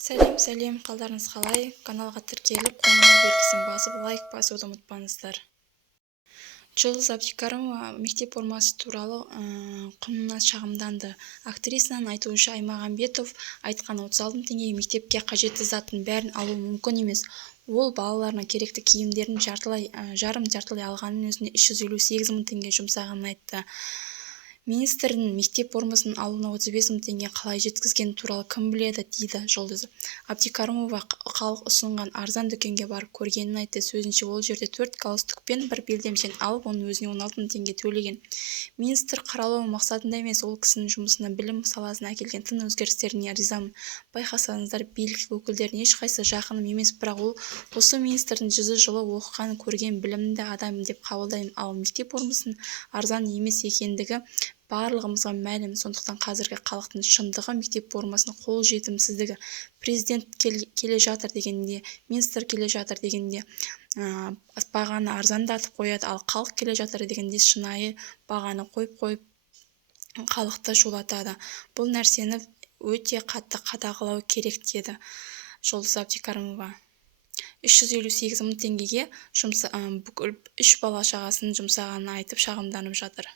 Сәлем, қалдарыңыз қалай? Каналға тіркеліп, қоңырау белгісін басып, лайк басуды ұмытпаңыздар. Жұлдыз Әбдікәрімова мектеп формасы туралы құнына шағымданды. Актрисаның айтуынша, Аймағамбетов айтқан 36 мың теңгеге мектепке қажетті заттың бәрін алу мүмкін емес. Ол балаларына керекті киімдерін жартылай алғанның өзіне 358 мың теңге жұмсағанын айтты. Министрдің мектеп формасын алуына 35 мың теңге қалай жеткізгені туралы кім біледі, дейді Жұлдыз. Әбдікәрімова халық ұсынған арзан дүкенге барып көргенін айтты. Сөзінше, ол жерде 4 галстук-пен бір белдемшені алып, оның өзіне 16 мың теңге төлеген. Министр қаралау мақсатында емес, ол кісінің жұмысына білім саласына әкелген тың өзгерістеріне ризамын. Байқасаңыздар, билік өкілдеріне ешқайсы жақыным емес, бірақ ол осы министрдің жүзі жылы оқыған, көрген, білімді адам деп қабылдаймын. Ал мектеп формасының арзан емес екендігі барлығымызға мәлім. Сондықтан қазіргі халықтың шындығы мектеп формасының қол жетімсіздігі. Президент келе жатыр дегенде, министр келе жатыр дегенде бағаны арзандатып қояды, ал халық келе жатыр дегенде шынайы бағаны қойып халықты шулатады. Бұл нәрсені өте қатты қадағалау керек, деді Жұлдыз Әбдікәрімова. 358 мың теңгеге бүкіл 3 бала шағасын жұмсағанын айтып шағымданып жатыр.